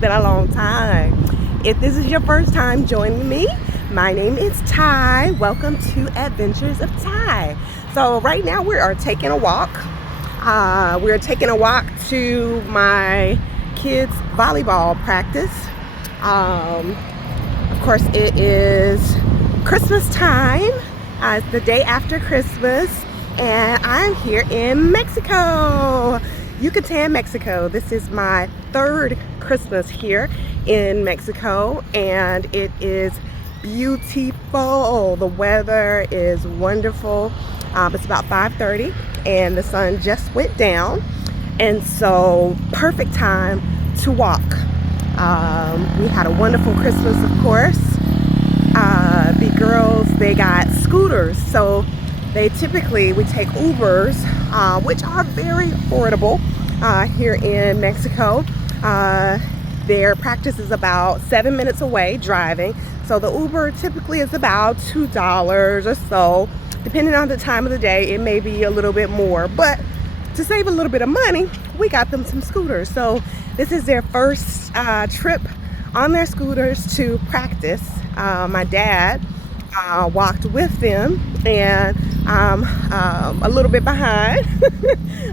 been a long time. If this is your first time joining me, my name is Ty. Welcome to Adventures of Ty. So right now we are taking a walk. We're taking a walk to my kids' volleyball practice. Of course, it is Christmas time. It's the day after Christmas, and I'm here in Mexico. Yucatan, Mexico. This is my third Christmas here in Mexico, and it is beautiful. The weather is wonderful. It's about 5:30 and the sun just went down, and so perfect time to walk. We had a wonderful Christmas, of course. The girls, they got scooters, so we take Ubers, which are very affordable here in Mexico. Their practice is about 7 minutes away driving, so the Uber typically is about $2 or so. Depending on the time of the day, it may be a little bit more, but to save a little bit of money, we got them some scooters. So this is their first trip on their scooters to practice. My dad walked with them, and I'm a little bit behind.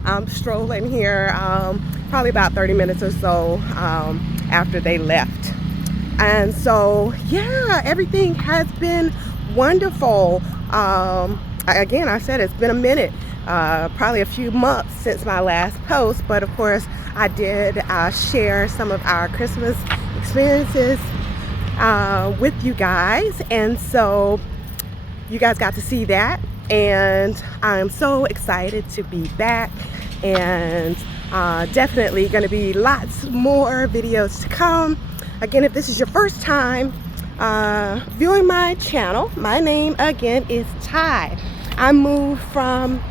I'm strolling here probably about 30 minutes or so after they left. And so, yeah, everything has been wonderful. Again, I said it's been a minute, probably a few months since my last post, but of course I did share some of our Christmas experiences with you guys, and so you guys got to see that, and I'm so excited to be back, and definitely going to be lots more videos to come. Again, if this is your first time viewing my channel, my name again is Ty. I moved from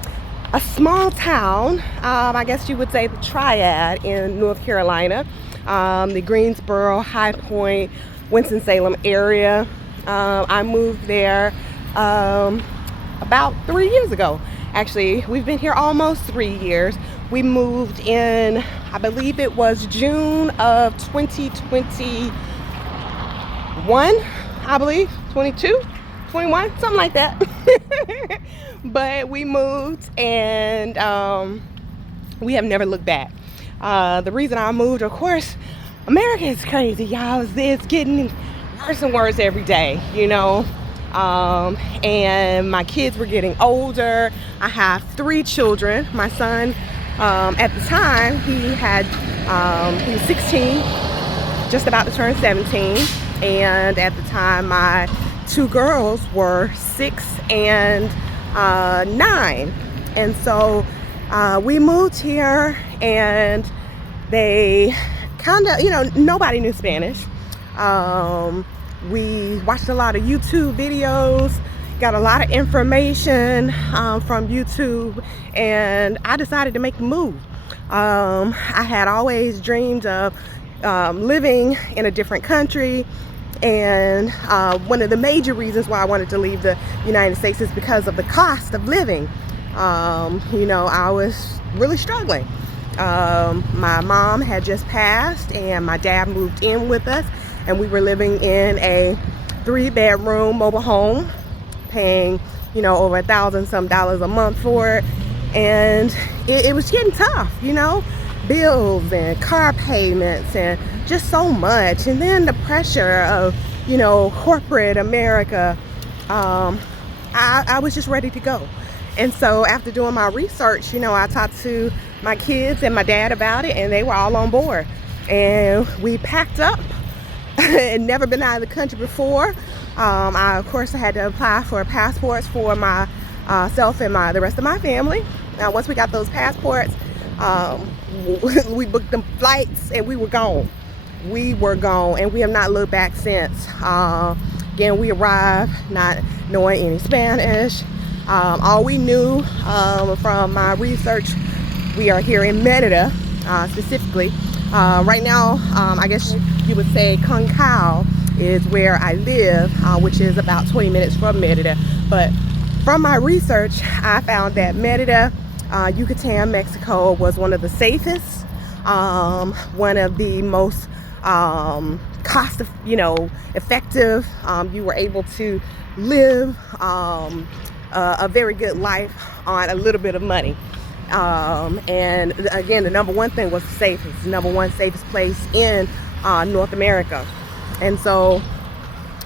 a small town, I guess you would say the Triad in North Carolina, the Greensboro, High Point, Winston-Salem area. I moved there about 3 years ago. Actually, we've been here almost 3 years. We moved in, I believe it was June of 2021, I believe, 22, 21, something like that. But we moved, and we have never looked back. The reason I moved, of course, America is crazy, y'all. It's getting worse and worse every day, you know. And my kids were getting older. I have 3 children. My son, at the time, he was 16, just about to turn 17. And at the time, my 2 girls were 6 and 9. And so we moved here, and they kind of, you know, nobody knew Spanish. We watched a lot of YouTube videos, got a lot of information from YouTube, and I decided to make the move. I had always dreamed of living in a different country, and one of the major reasons why I wanted to leave the United States is because of the cost of living. You know, I was really struggling. My mom had just passed, and my dad moved in with us, and we were living in a 3-bedroom mobile home, paying, you know, over $1,000 some a month for it. And it was getting tough, you know, bills and car payments and just so much. And then the pressure of, you know, corporate America. I was just ready to go. And so after doing my research, you know, I talked to my kids and my dad about it, and they were all on board. And we packed up and never been out of the country before. Of course, I had to apply for passports for myself and the rest of my family. Now, once we got those passports, we booked them flights, and we were gone. We were gone, and we have not looked back since. Again, we arrived not knowing any Spanish. All we knew from my research, we are here in Merida, specifically. Right now, I guess you would say Concal is where I live, which is about 20 minutes from Merida. But from my research, I found that Merida, Yucatan, Mexico was one of the safest, one of the most cost of, effective. You were able to live a very good life on a little bit of money. And again, the number one thing was the safest, the number one safest place in North America. And so,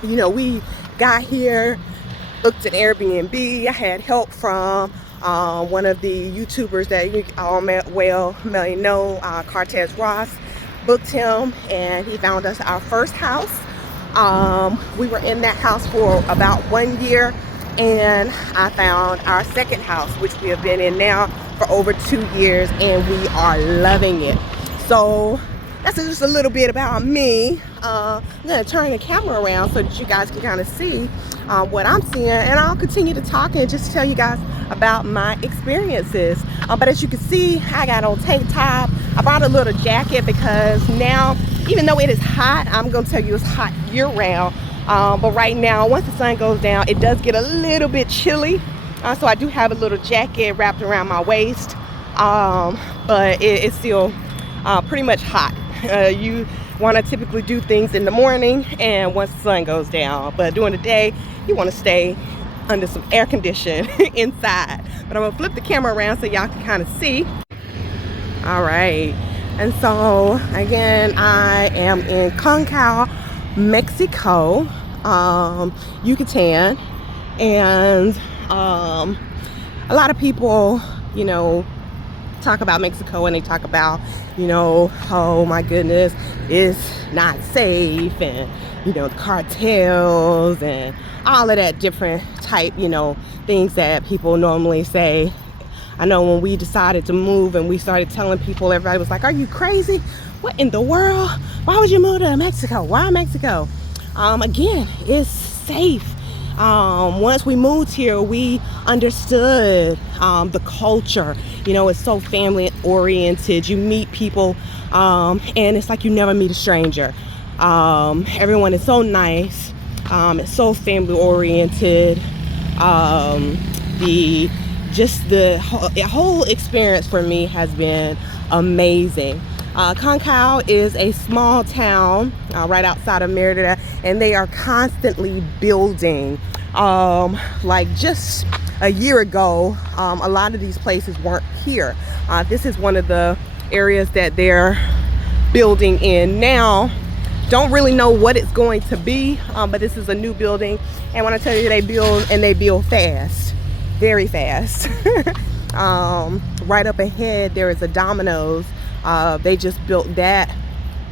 we got here, booked an Airbnb. I had help from one of the YouTubers that you all may know, Cortez Ross. Booked him, and he found us our first house. We were in that house for about 1 year, and I found our second house, which we have been in now for over 2 years, and we are loving it. So that's just a little bit about me. I'm gonna turn the camera around so that you guys can kind of see what I'm seeing, and I'll continue to talk and just tell you guys about my experiences. But as you can see, I got on tank top. I brought a little jacket because now, even though it is hot, I'm gonna tell you it's hot year round. But right now, once the sun goes down, it does get a little bit chilly. So I do have a little jacket wrapped around my waist, but it's still pretty much hot. You want to typically do things in the morning and once the sun goes down, but during the day you want to stay under some air condition inside. But I'm gonna flip the camera around so y'all can kind of see. All right, and so again, I am in Concal, Mexico, Yucatan, and a lot of people, talk about Mexico and they talk about, oh my goodness, it's not safe, and the cartels and all of that different type, things that people normally say. I know when we decided to move and we started telling people, everybody was like, are you crazy? What in the world? Why would you move to Mexico? Why Mexico? Again, it's safe. Once we moved here, we understood the culture. It's so family oriented. You meet people, and it's like you never meet a stranger. Everyone is so nice. It's so family oriented. The whole experience for me has been amazing. Concal is a small town right outside of Merida, and they are constantly building. Like just a year ago, a lot of these places weren't here. This is one of the areas that they're building in now. Don't really know what it's going to be, but this is a new building, and when I tell you they build fast, very fast. Right up ahead there is a Domino's. They just built that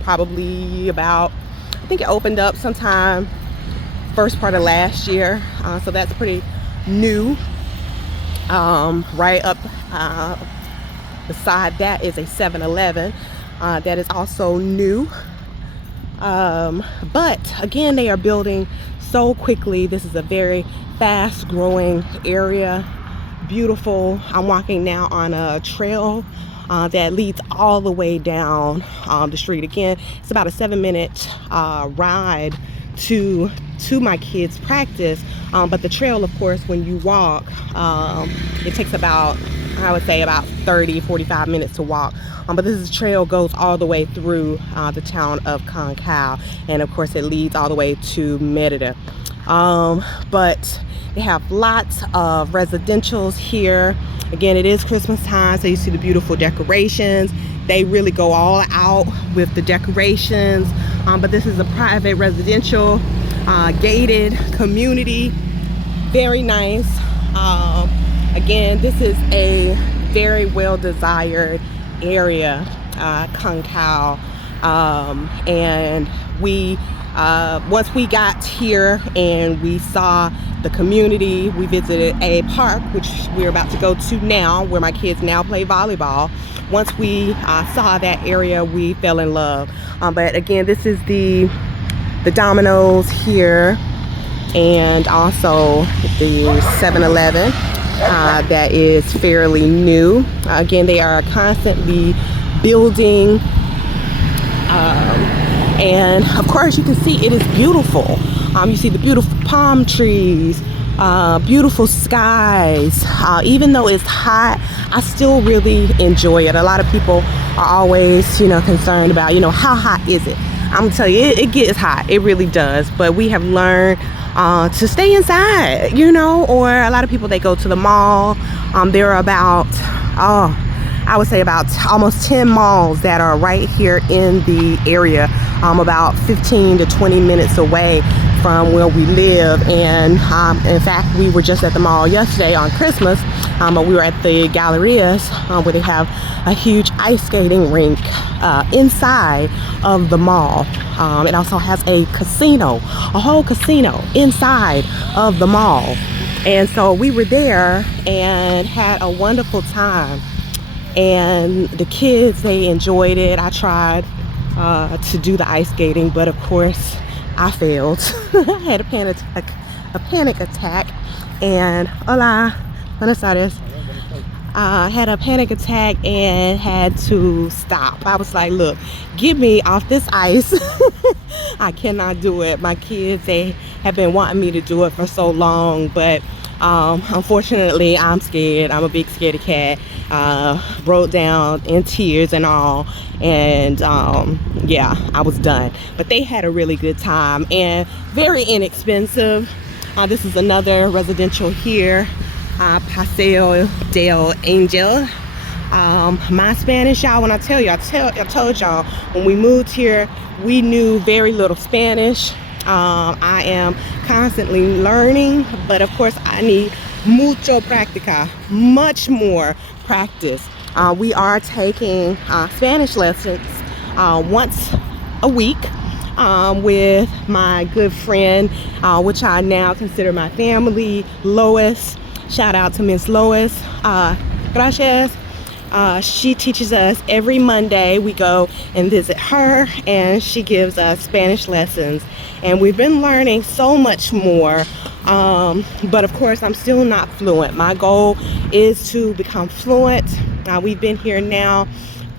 probably about, I think it opened up sometime first part of last year, so that's pretty new. Right up beside that is a 7-Eleven that is also new. But again, they are building so quickly. This is a very fast growing area. Beautiful. I'm walking now on a trail that leads all the way down the street. Again, it's about a 7-minute ride to my kids' practice, but the trail, of course, when you walk, it takes about, I would say, about 30-45 minutes to walk. But this trail goes all the way through the town of Concal, and of course it leads all the way to Merida. But they have lots of residentials here. Again, it is Christmas time, so you see the beautiful decorations. They really go all out with the decorations. But this is a private residential gated community. Very nice. Again, this is a very well desired area, Concal. And we once we got here and we saw the community, we visited a park, which we're about to go to now, where my kids now play volleyball. Once we saw that area, we fell in love. But again, this is the Domino's here, and also the 7-Eleven that is fairly new. Again, they are constantly building, and of course you can see it is beautiful. You see the beautiful palm trees, beautiful skies. Even though it's hot, I still really enjoy it. A lot of people are always, concerned about, how hot is it? I'm gonna tell you, it gets hot. It really does. But we have learned to stay inside, you know, or a lot of people, they go to the mall. There are about, I would say about almost 10 malls that are right here in the area, about 15 to 20 minutes away from where we live. And in fact, we were just at the mall yesterday on Christmas, but we were at the Gallerias, where they have a huge ice skating rink inside of the mall. It also has a casino, a whole casino inside of the mall. And so we were there and had a wonderful time. And the kids, they enjoyed it. I tried to do the ice skating, but of course I failed. I had a panic attack, and hola, buenas tardes. Had a panic attack and had to stop. I was like, look, get me off this ice. I cannot do it. My kids, they have been wanting me to do it for so long, but unfortunately I'm scared. I'm a big scaredy cat. Broke down in tears and all, and yeah, I was done. But they had a really good time and very inexpensive. This is another residential here, Paseo del Angel. My Spanish, y'all, when I tell you, I told y'all when we moved here, we knew very little Spanish. I am constantly learning, but of course I need mucho práctica, much more practice. We are taking Spanish lessons once a week with my good friend, which I now consider my family, Lois. Shout out to Miss Lois. Gracias. She teaches us every Monday. We go and visit her, and she gives us Spanish lessons, and we've been learning so much more. But of course I'm still not fluent. My goal is to become fluent. We've been here now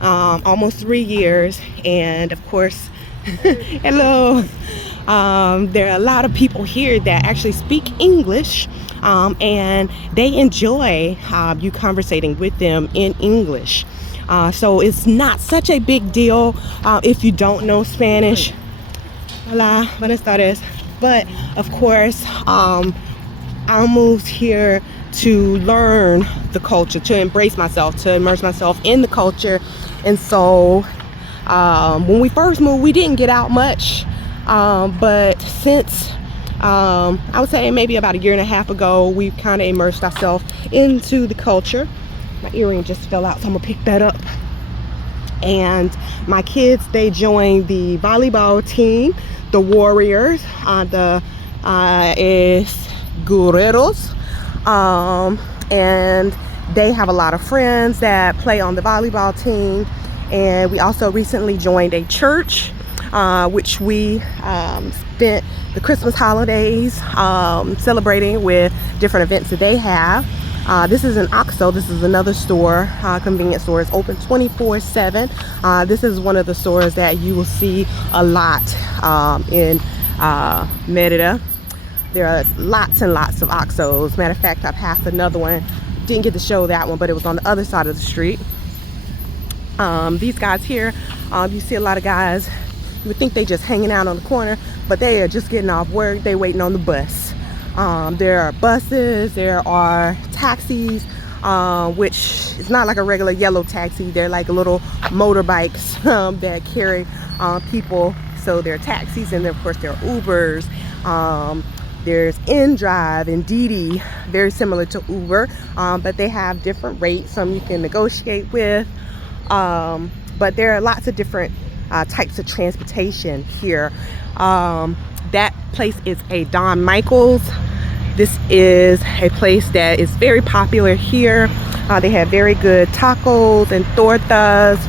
almost 3 years, and of course hello, there are a lot of people here that actually speak English, and they enjoy you conversating with them in English. So it's not such a big deal if you don't know Spanish. Hola, buenas tardes. But of course, I moved here to learn the culture, to embrace myself, to immerse myself in the culture. And so when we first moved, we didn't get out much, but since I would say maybe about a year and a half ago, we've kind of immersed ourselves into the culture. My earring just fell out, so I'm gonna pick that up. And my kids, they joined the volleyball team, the Warriors, is Guerreros, and they have a lot of friends that play on the volleyball team. And we also recently joined a church, which we spent the Christmas holidays celebrating with different events that they have. This is in Oxo. This is another store, convenience store. It's open 24/7. This is one of the stores that you will see a lot in Merida. There are lots and lots of Oxos. Matter of fact, I passed another one. Didn't get to show that one, but it was on the other side of the street. These guys here, you see a lot of guys, you would think they just hanging out on the corner, but they are just getting off work. They waiting on the bus. There are buses, there are taxis, which is not like a regular yellow taxi. They're like little motorbikes that carry people. So there are taxis, and then of course there are Ubers. There's InDrive and Didi, very similar to Uber, but they have different rates. Some you can negotiate with, but there are lots of different types of transportation here. That place is a Don Michaels. This is a place that is very popular here. They have very good tacos and tortas.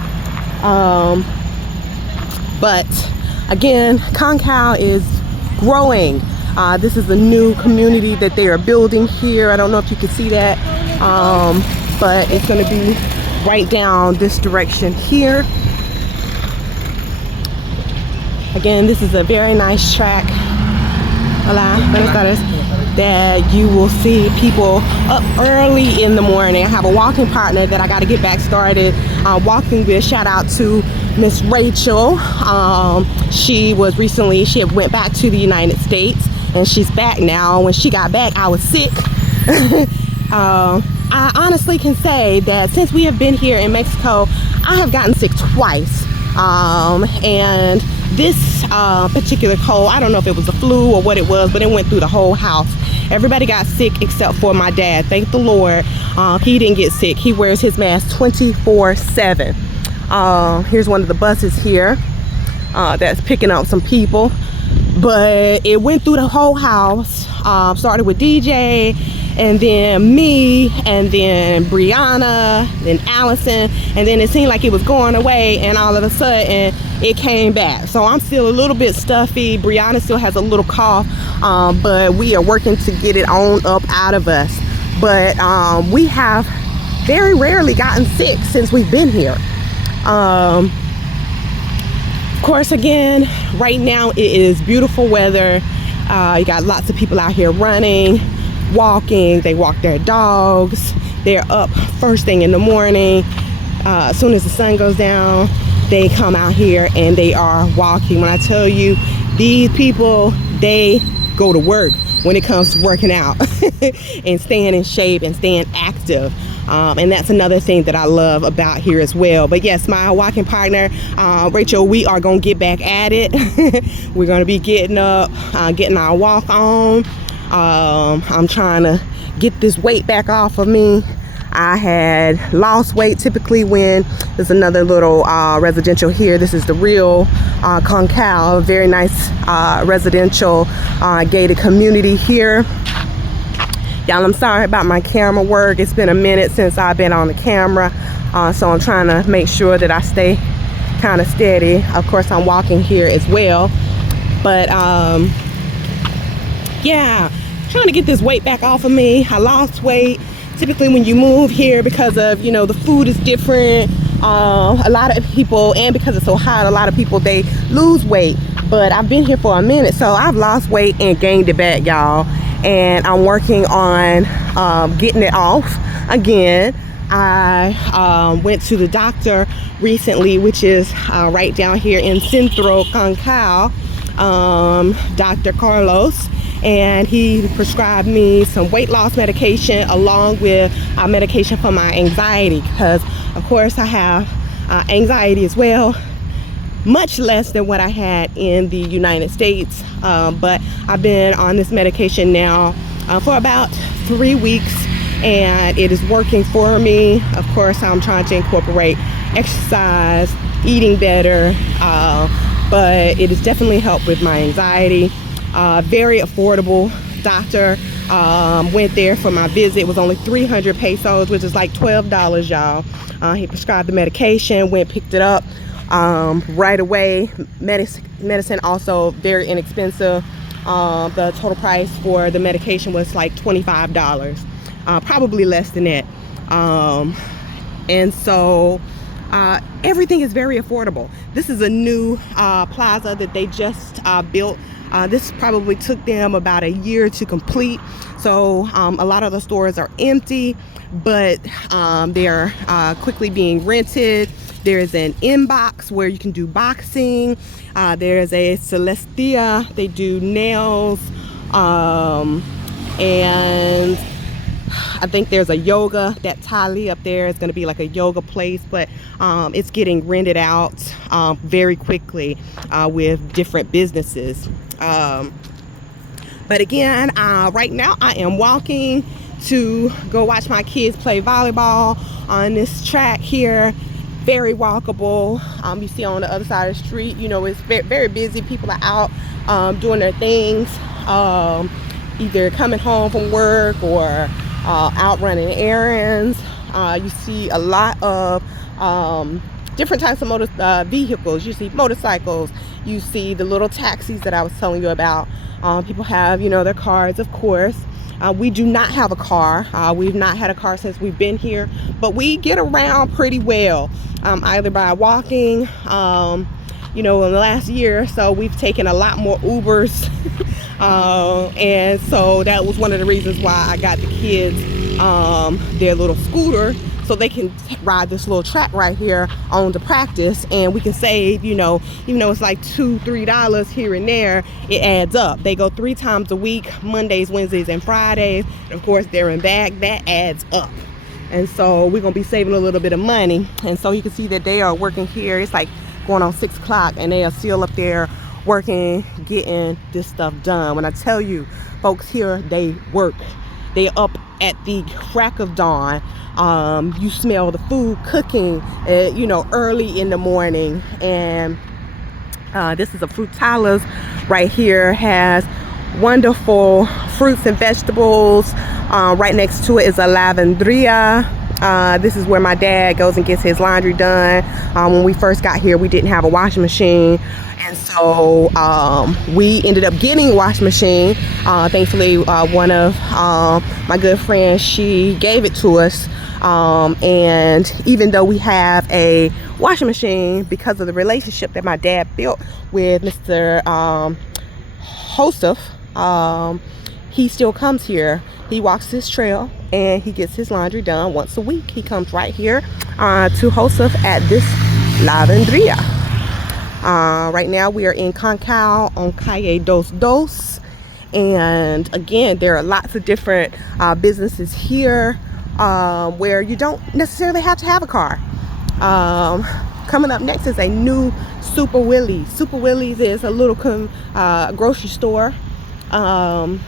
But again, Concal is growing. This is a new community that they are building here. I don't know if you can see that, but it's going to be right down this direction here. Again, this is a very nice track. Hola, buenas tardes. that you will see people up early in the morning. I have a walking partner that I got to get back started walking with. Shout out to Miss Rachel. She had went back to the United States, and she's back now. When she got back, I was sick. I honestly can say that since we have been here in Mexico, I have gotten sick twice. And this particular cold, I don't know if it was the flu or what it was, but it went through the whole house. Everybody got sick except for my dad. Thank the Lord, he didn't get sick. He wears his mask 24/7. Here's one of the buses here that's picking up some people, but it went through the whole house. Started with DJ, and then me, and then Brianna, then Allison, and then it seemed like it was going away, and all of a sudden it came back. So I'm still a little bit stuffy. Brianna still has a little cough, but we are working to get it on up out of us. But we have very rarely gotten sick since we've been here. Of course, again, right now it is beautiful weather. You got lots of people out here running, walking. They walk their dogs. They're up first thing in the morning. As soon as the sun goes down, they come out here and they are walking. When I tell you, these people, they go to work when it comes to working out and staying in shape and staying active. And that's another thing that I love about here as well. But yes, my walking partner, Rachel, we are gonna get back at it. We're gonna be getting up, getting our walk on. I'm trying to get this weight back off of me. I had lost weight. Typically when there's another little residential here, this is the real Concal, very nice residential gated community here. Y'all, I'm sorry about my camera work. It's been a minute since I've been on the camera, so I'm trying to make sure that I stay kind of steady. Of course, I'm walking here as well, but yeah, trying to get this weight back off of me. I lost weight. Typically when you move here, because of, you know, the food is different, a lot of people, and because it's so hot, a lot of people, they lose weight. But I've been here for a minute, so I've lost weight and gained it back, y'all. And I'm working on getting it off again. I went to the doctor recently, which is right down here in Centro Concal, Dr. Carlos, and he prescribed me some weight loss medication along with medication for my anxiety, because of course I have anxiety as well, much less than what I had in the United States, but I've been on this medication now for about 3 weeks, and it is working for me. Of course, I'm trying to incorporate exercise, eating better, but it has definitely helped with my anxiety. Very affordable doctor. Went there for my visit. It was only 300 pesos, which is like $12, y'all. He prescribed the medication, went picked it up right away. Medicine also very inexpensive. The total price for the medication was like $25, probably less than that. And so everything is very affordable. This is a new plaza that they just built. This probably took them about a year to complete. So a lot of the stores are empty, but they're quickly being rented. There's an inbox where you can do boxing. There's a Celestia, they do nails, and I think there's a yoga. That Tali up there is going to be like a yoga place, but it's getting rented out very quickly with different businesses. But again, right now I am walking to go watch my kids play volleyball on this track here. Very walkable. You see on the other side of the street, you know, it's very busy. People are out doing their things, either coming home from work or out running errands. You see a lot of different types of vehicles. You see motorcycles. You see the little taxis that I was telling you about. People have, you know, their cars, of course. We do not have a car. We've not had a car since we've been here, but we get around pretty well, either by walking. You know, in the last year or so, we've taken a lot more Ubers And so that was one of the reasons why I got the kids their little scooter, so they can ride this little track right here on the practice, and we can save, you know, even though it's like $2-3 here and there, it adds up. They go 3 times a week, Mondays, Wednesdays, and Fridays. And of course, there and back, that adds up. And so we're gonna be saving a little bit of money. And so you can see that they are working here. It's like going on 6 o'clock, and they are still up there working, getting this stuff done. When I tell you, folks here, they work. They up at the crack of dawn. You smell the food cooking, you know, early in the morning. And this is a Frutalas right here. Has wonderful fruits and vegetables. Right next to it is a Lavanderia. This is where my dad goes and gets his laundry done. When we first got here, we didn't have a washing machine. And so we ended up getting a washing machine. Thankfully, one of my good friends, she gave it to us. And even though we have a washing machine, because of the relationship that my dad built with Mr. Joseph, he still comes here. He walks this trail and he gets his laundry done once a week. He comes right here to Joseph at this Lavanderia. Right now we are in Concal on Calle Dos Dos, and again, there are lots of different businesses here where you don't necessarily have to have a car. Coming up next is a new Super Willie's. Super Willie's is a little grocery store, and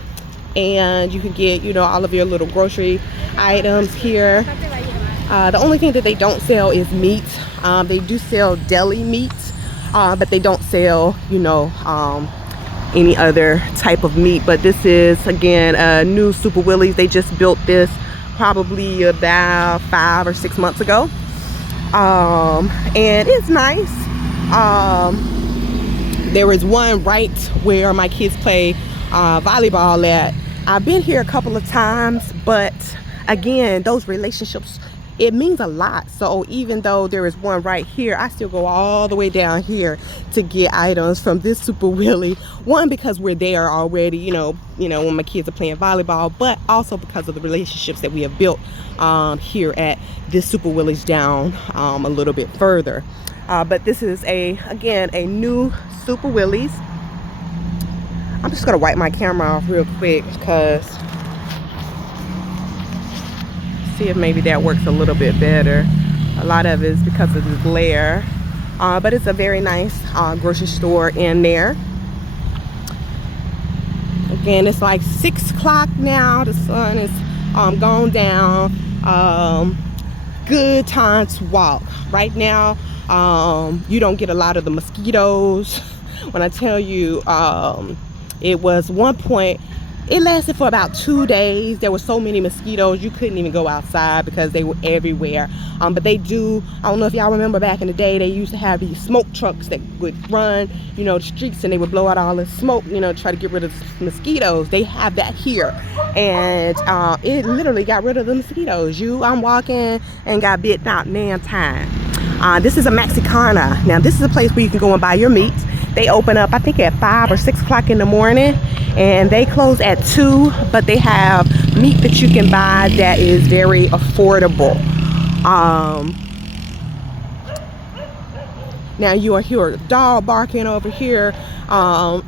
you can get, you know, all of your little grocery items here. The only thing that they don't sell is meat. They do sell deli meat, but they don't sell, you know, any other type of meat. But this is, again, a new Super Willie's. They just built this probably about 5 or 6 months ago. And it's nice. There is one right where my kids play volleyball at. I've been here a couple of times, but again, those relationships, it means a lot. So even though there is one right here, I still go all the way down here to get items from this Super Willie. One, because we're there already, you know, when my kids are playing volleyball, but also because of the relationships that we have built here at this Super Willie's down a little bit further. But this is again a new Super Willie's. I'm just gonna wipe my camera off real quick, because see if maybe that works a little bit better. A lot of it is because of the glare, but it's a very nice grocery store in there. Again, it's like 6 o'clock now. The sun is gone down. Good time to walk right now. You don't get a lot of the mosquitoes. When I tell you, it was one point, it lasted for about 2 days. There were so many mosquitoes, you couldn't even go outside because they were everywhere. But they do, I don't know if y'all remember back in the day, they used to have these smoke trucks that would run, you know, the streets, and they would blow out all the smoke, you know, try to get rid of the mosquitoes. They have that here. And it literally got rid of the mosquitoes. I'm walking and got bit out 9 times. This is a Mexicana. Now, this is a place where you can go and buy your meat. They open up, I think, at 5 or 6 o'clock in the morning, and they close at 2, but they have meat that you can buy that is very affordable. Now you are hear a dog barking over here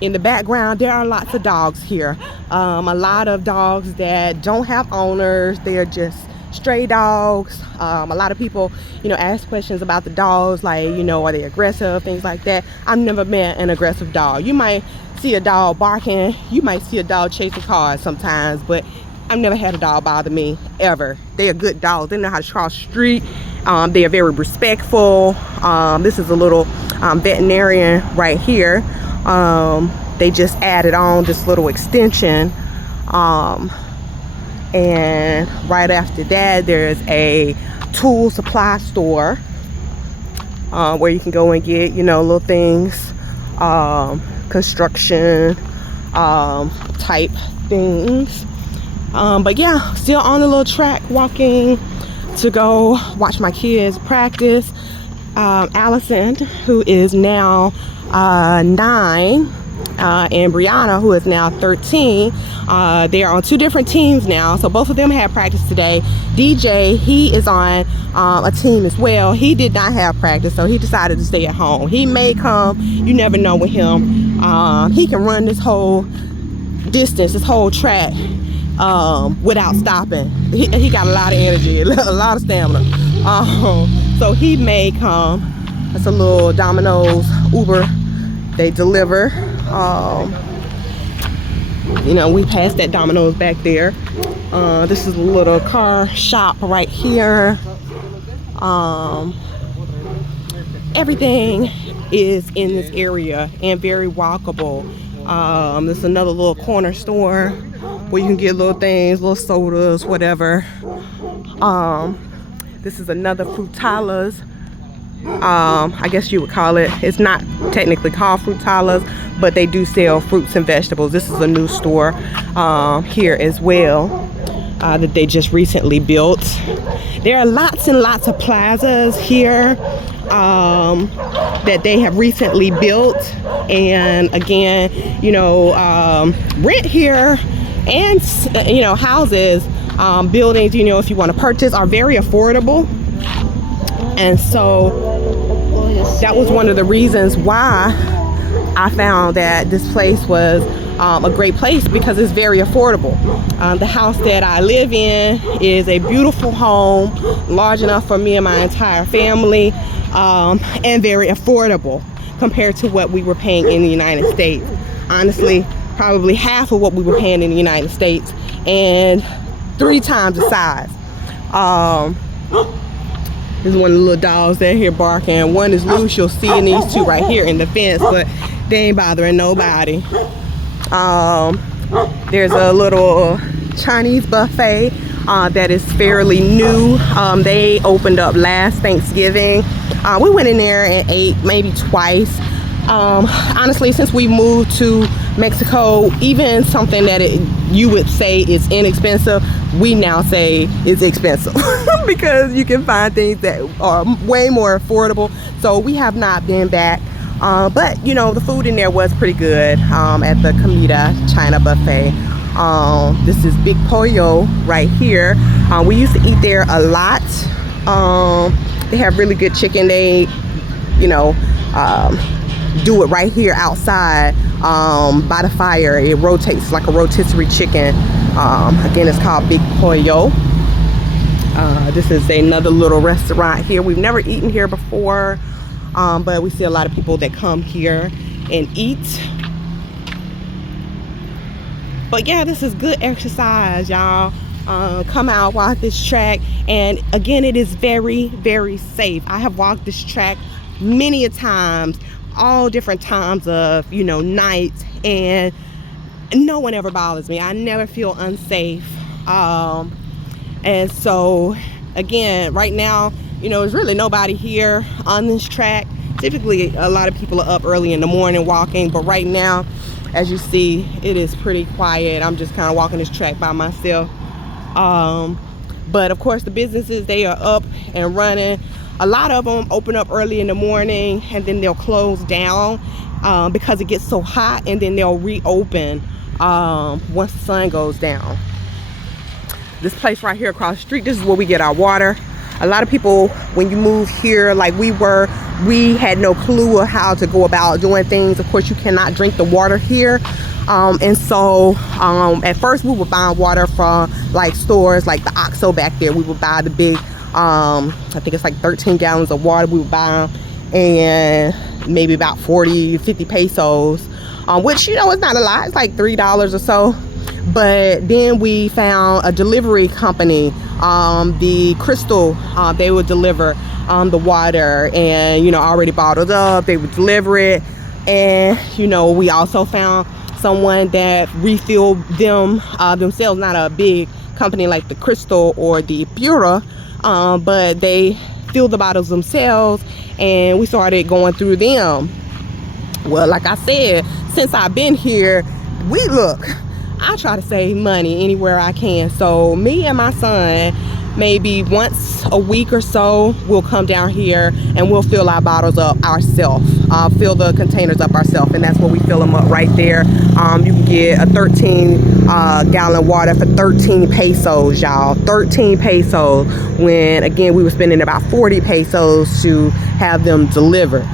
in the background. There are lots of dogs here. A lot of dogs that don't have owners. They're just stray dogs. A lot of people, you know, ask questions about the dogs, like, you know, are they aggressive, things like that. I've never met an aggressive dog. You might see a dog barking, you might see a dog chasing cars sometimes, but I've never had a dog bother me, ever. They're good dogs. They know how to cross the street. They are very respectful. This is a little veterinarian right here. They just added on this little extension. And right after that, there's a tool supply store where you can go and get, you know, little things, construction type things. But yeah, still on the little track, walking to go watch my kids practice. Allison, who is now 9, and Brianna, who is now 13. They are on 2 different teams now, so both of them had practice today. DJ, he is on a team as well. He did not have practice, so he decided to stay at home. He may come, you never know with him. He can run this whole distance, this whole track, without stopping. He got a lot of energy, a lot of stamina. So he may come. That's a little Domino's Uber. They deliver. You know, we passed that Domino's back there. This is a little car shop right here. Everything is in this area and very walkable. There's another little corner store where you can get little things, little sodas, whatever. This is another Frutalas. I guess you would call it. It's not technically called Frutalas, but they do sell fruits and vegetables. This is a new store here as well that they just recently built. There are lots and lots of plazas here that they have recently built, and again, you know, rent here and you know, houses, buildings, you know, if you want to purchase, are very affordable. And so that was one of the reasons why I found that this place was a great place, because it's very affordable. The house that I live in is a beautiful home, large enough for me and my entire family, and very affordable compared to what we were paying in the United States. Honestly, probably half of what we were paying in the United States and 3 times the size. There's one of the little dogs that here barking. One is loose. You'll see in these 2 right here in the fence, but they ain't bothering nobody. There's a little Chinese buffet that is fairly new. They opened up last Thanksgiving. We went in there and ate maybe twice. Honestly, since we moved to Mexico, even something that you would say is inexpensive, we now say is expensive because you can find things that are way more affordable. So we have not been back, but you know, the food in there was pretty good at the Comida China buffet. This is Big Pollo right here. We used to eat there a lot. They have really good chicken. They, you know, do it right here outside by the fire. It rotates like a rotisserie chicken. Again, it's called Big Pollo. This is another little restaurant here. We've never eaten here before, but we see a lot of people that come here and eat. But yeah, this is good exercise, y'all. Come out, walk this track, and again, it is very, very safe. I have walked this track many a times, all different times of, you know, nights, and no one ever bothers me. I never feel unsafe. And so again, right now, you know, there's really nobody here on this track. Typically a lot of people are up early in the morning walking, but right now, as you see, it is pretty quiet. I'm just kind of walking this track by myself. But of course the businesses, they are up and running. A lot of them open up early in the morning and then they'll close down because it gets so hot, and then they'll reopen once the sun goes down. This place right here across the street, this is where we get our water. A lot of people, when you move here like we had no clue of how to go about doing things. Of course, you cannot drink the water here. And so at first we were buying water from like stores like the OXXO back there. We would buy the big, I think it's like 13 gallons of water we would buy, and maybe about 40, 50 pesos, which, you know, it's not a lot. It's like $3 or so. But then we found a delivery company, the Crystal. They would deliver the water, and, you know, already bottled up. They would deliver it. And, you know, we also found someone that refilled them themselves. Not a big company like the Crystal or the Pura, but they filled the bottles themselves, and we started going through them. Well, like I said, since I've been here, I try to save money anywhere I can. So me and my son, maybe once a week or so, we'll come down here and we'll fill our bottles up ourselves, fill the containers up ourselves, and that's where we fill them up right there. You can get a 13 gallon water for 13 pesos, y'all. 13 pesos, when again we were spending about 40 pesos to have them delivered.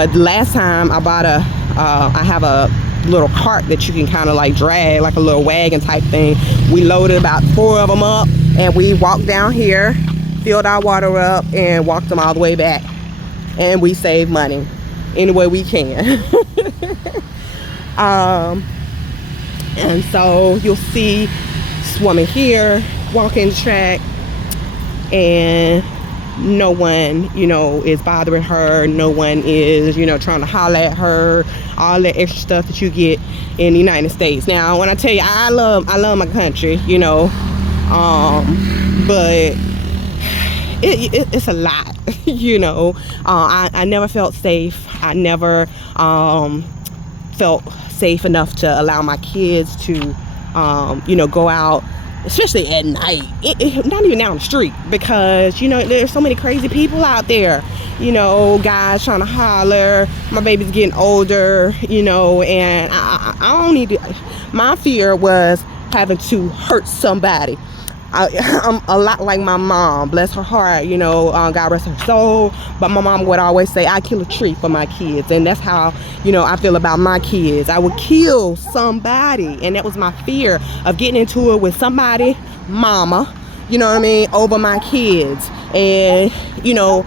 The last time I bought I have a little cart that you can kind of like drag, like a little wagon type thing. We loaded about 4 of them up and we walked down here, filled our water up, and walked them all the way back. And we saved money any way we can. And so you'll see this woman here walking the track, and no one, you know, is bothering her. No one is, you know, trying to holler at her. All the extra stuff that you get in the United States. Now, when I tell you, I love my country, you know, but it's a lot, you know. I never felt safe. I never felt safe enough to allow my kids to, you know, go out, especially at night, not even out on the street, because, you know, there's so many crazy people out there, you know, guys trying to holler. My baby's getting older, you know, and I don't need to. My fear was having to hurt somebody. I'm a lot like my mom, bless her heart, you know, God rest her soul, but my mom would always say, I kill a tree for my kids. And that's how, you know, I feel about my kids. I would kill somebody, and that was my fear of getting into it with somebody, mama, you know what I mean, over my kids. And, you know,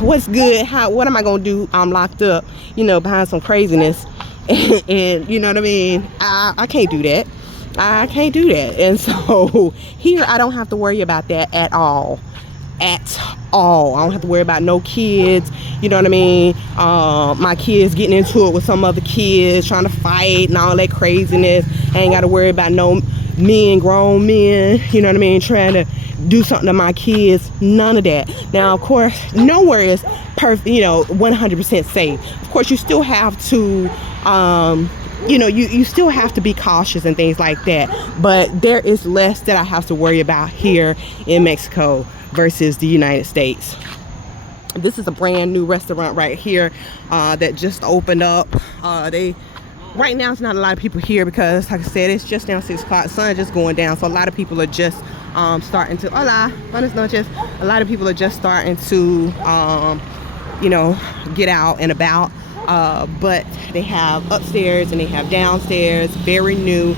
what's good, what am I gonna do? I'm locked up, you know, behind some craziness. And you know what I mean, I can't do that. I can't do that. And so here I don't have to worry about that at all. At all. I don't have to worry about no kids, you know what I mean, my kids getting into it with some other kids, trying to fight and all that craziness. I ain't got to worry about no men, grown men, you know what I mean, trying to do something to my kids. None of that. Now, of course, nowhere is perfect, you know, 100% safe. Of course, you still have to you know, you still have to be cautious and things like that, but there is less that I have to worry about here in Mexico versus the United States. This is a brand new restaurant right here that just opened up. Right now it's not a lot of people here because, like I said, it's just now 6 o'clock, sun just going down, so a lot of people are just starting to, a lot of people are just starting to you know, get out and about. But they have upstairs and they have downstairs, very new.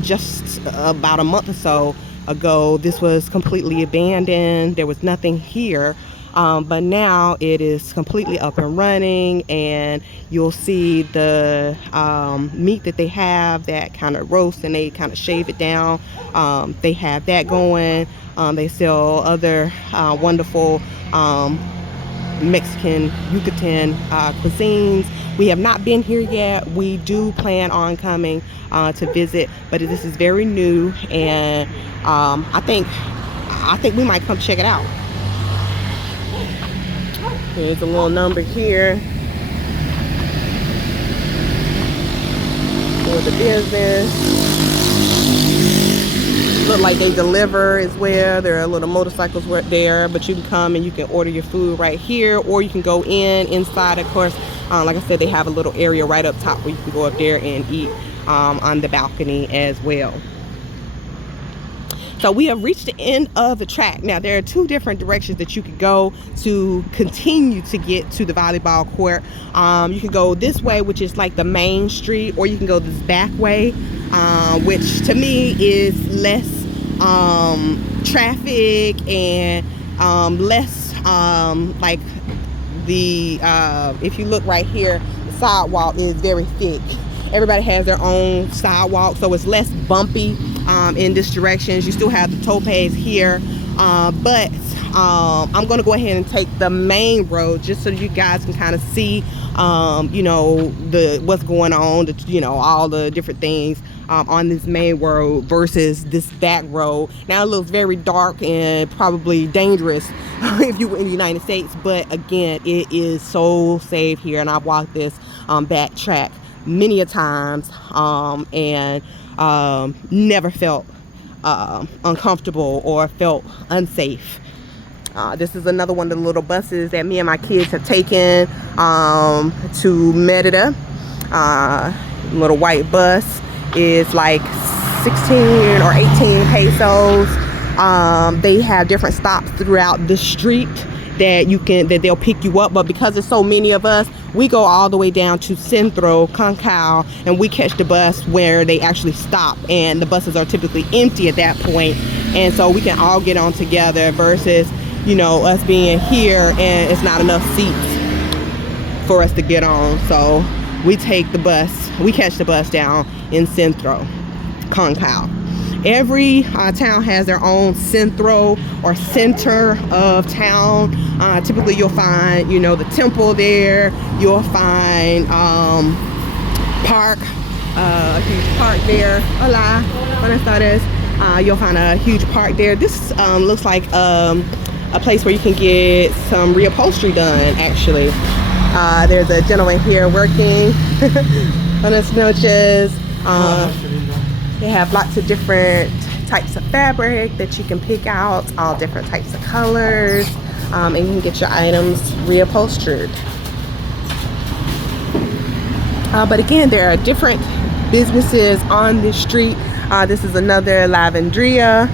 Just about a month or so ago, this was completely abandoned. There was nothing here, but now it is completely up and running, and you'll see the meat that they have that kind of roast and they kind of shave it down. They have that going. They sell other wonderful Mexican Yucatan cuisines. We have not been here yet. We do plan on coming to visit, but this is very new, and I think we might come check it out. Here's a little number here for the business. Look like they deliver as well. There are little motorcycles right there, but you can come and you can order your food right here, or you can go inside. Of course, like I said, they have a little area right up top where you can go up there and eat on the balcony as well. So we have reached the end of the track. Now there are 2 different directions that you could go to continue to get to the volleyball court. You can go this way, which is like the main street, or you can go this back way, which to me is less traffic and less like the if you look right here, the sidewalk is very thick. Everybody has their own sidewalk, so it's less bumpy in this direction. You still have the topes here, but I'm gonna go ahead and take the main road just so you guys can kind of see you know, what's going on, you know, all the different things on this main road versus this back road. Now it looks very dark and probably dangerous if you were in the United States, but again, it is so safe here, and I've walked this back track many a times and never felt uncomfortable or felt unsafe. This is another one of the little buses that me and my kids have taken to Merida. Little white bus is like 16 or 18 pesos. They have different stops throughout the street that they'll pick you up, but because there's so many of us, we go all the way down to Centro, Concao, and we catch the bus where they actually stop, and the buses are typically empty at that point, and so we can all get on together versus, you know, us being here and it's not enough seats for us to get on. So we take the bus, we catch the bus down in Centro, Concao. Every town has their own centro or center of town. Typically you'll find, you know, the temple there. You'll find park, a huge park there. Hola, buenas tardes. You'll find a huge park there. This looks like a place where you can get some reupholstery done, actually. There's a gentleman here working. Buenas noches. They have lots of different types of fabric that you can pick out, all different types of colors, and you can get your items reupholstered. But again, there are different businesses on this street. This is another lavanderia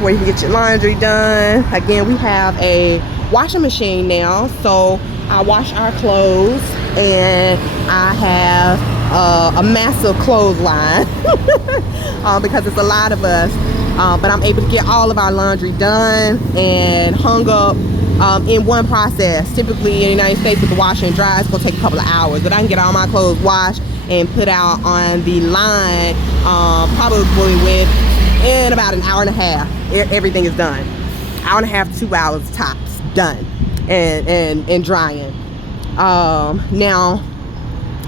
where you can get your laundry done. Again, we have a washing machine now, so I wash our clothes, and I have a massive clothesline because it's a lot of us, but I'm able to get all of our laundry done and hung up in one process. Typically in the United States with the washer and dry, it's gonna take a couple of hours, but I can get all my clothes washed and put out on the line probably within about an hour and a half. Everything is done. Hour and a half, 2 hours tops, done and drying. Now,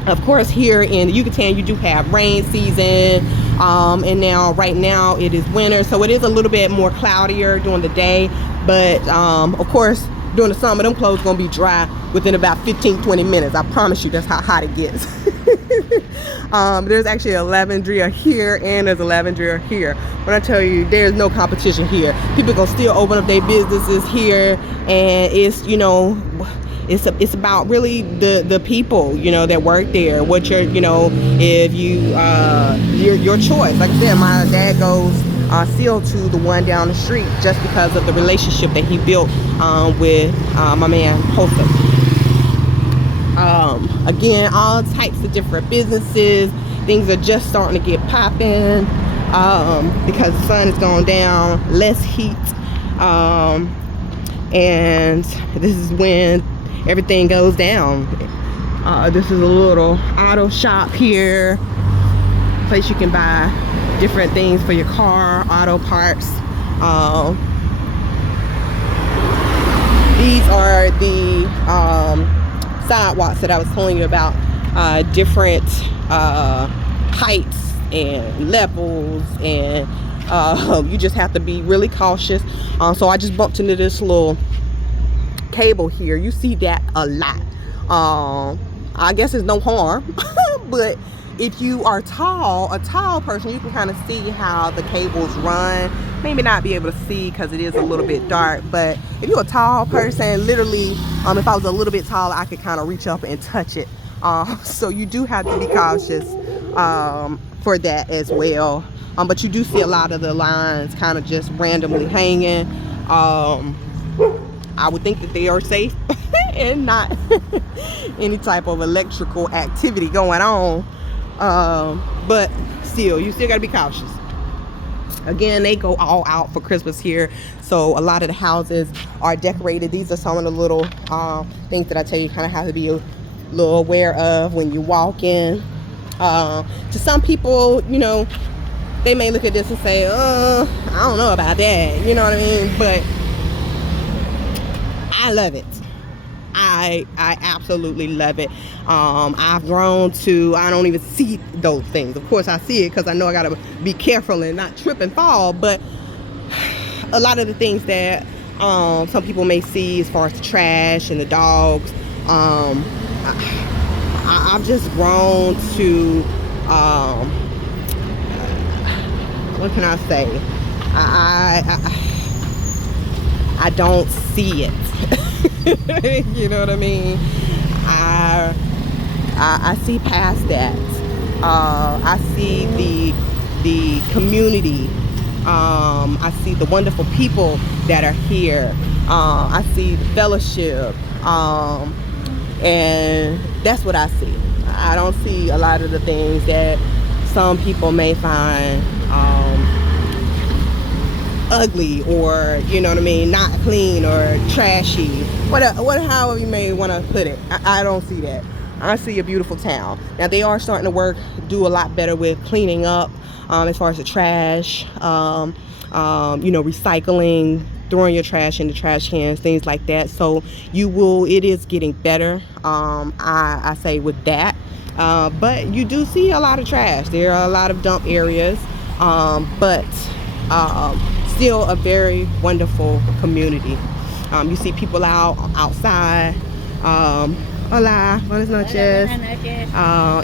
of course, here in the Yucatan, you do have rain season, and now right now it is winter, so it is a little bit more cloudier during the day, but of course during the summer them clothes gonna be dry within about 15-20 minutes. I promise you, that's how hot it gets. There's actually a lavanderia here, and there's a lavanderia here. When I tell you, there's no competition here. People gonna still open up their businesses here, and it's, you know, it's about really the people, you know, that work there. What your, you know, if you your choice. Like I said, my dad goes still to the one down the street just because of the relationship that he built with my man Jose. Again, all types of different businesses. Things are just starting to get popping because the sun is going down, less heat, and this is when everything goes down. This is a little auto shop here, place you can buy different things for your car, auto parts. These are the sidewalks that I was telling you about, different heights and levels, and you just have to be really cautious. So I just bumped into this little cable here. You see that a lot. I guess it's no harm, but if you are tall, a tall person, you can kind of see how the cables run. Maybe not be able to see because it is a little bit dark, but if you're a tall person, literally, if I was a little bit taller, I could kind of reach up and touch it. So you do have to be cautious for that as well. But you do see a lot of the lines kind of just randomly hanging. I would think that they are safe and not any type of electrical activity going on. But still, you still gotta be cautious. Again, they go all out for Christmas here, so a lot of the houses are decorated. These are some of the little things that I tell you kind of have to be a little aware of when you walk in. To some people, you know, they may look at this and say, I don't know about that, you know what I mean? But I love it. I absolutely love it. I've grown to, I don't even see those things. Of course I see it because I know I gotta be careful and not trip and fall, but a lot of the things that some people may see as far as the trash and the dogs, I've just grown to what can I say? I don't see it. You know what I mean? I see past that. I see the community. I see the wonderful people that are here. I see the fellowship, and that's what I see. I don't see a lot of the things that some people may find ugly, or you know what I mean, not clean or trashy, however you may want to put it. I don't see that. I see a beautiful town. Now they are starting to do a lot better with cleaning up, as far as the trash, you know, recycling, throwing your trash in the trash cans, things like that. So it is getting better, I say, with that. But you do see a lot of trash. There are a lot of dump areas, but still a very wonderful community. You see people outside, hola, buenas noches,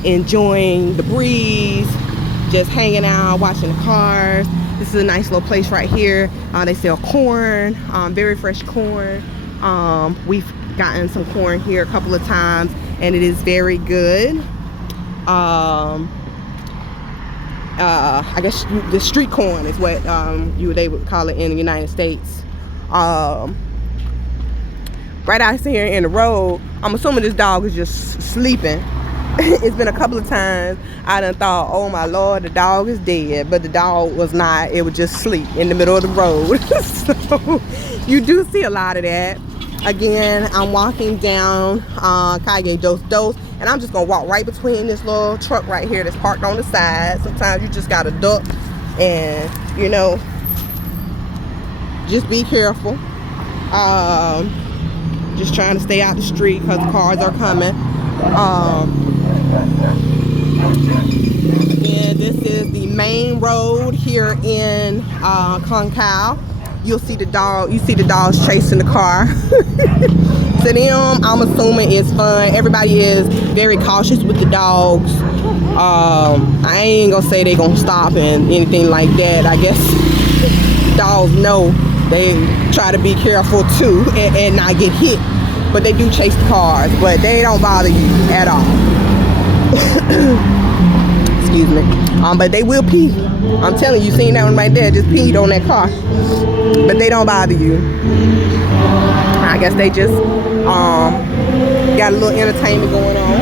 enjoying the breeze, just hanging out, watching the cars. This is a nice little place right here. They sell corn, very fresh corn. We've gotten some corn here a couple of times, and it is very good. I guess the street corn is what they would call it in the United States. Right out here in the road, I'm assuming this dog is just sleeping. It's been a couple of times I done thought, oh my Lord, the dog is dead, but the dog was not. It would just sleep in the middle of the road. So you do see a lot of that. Again, I'm walking down Calle Dos Dos, and I'm just gonna walk right between this little truck right here that's parked on the side. Sometimes you just gotta duck and, you know, just be careful. Just trying to stay out the street because the cars are coming. And this is the main road here in Concal. You'll see the dog. You see the dogs chasing the car. To them, I'm assuming it's fun. Everybody is very cautious with the dogs. I ain't gonna say they gonna stop and anything like that. I guess dogs know. They try to be careful too and not get hit, but they do chase the cars, but they don't bother you at all. Excuse me. But they will pee. I'm telling you, seen that one right there, just peed on that car, but they don't bother you. I guess they just got a little entertainment going on.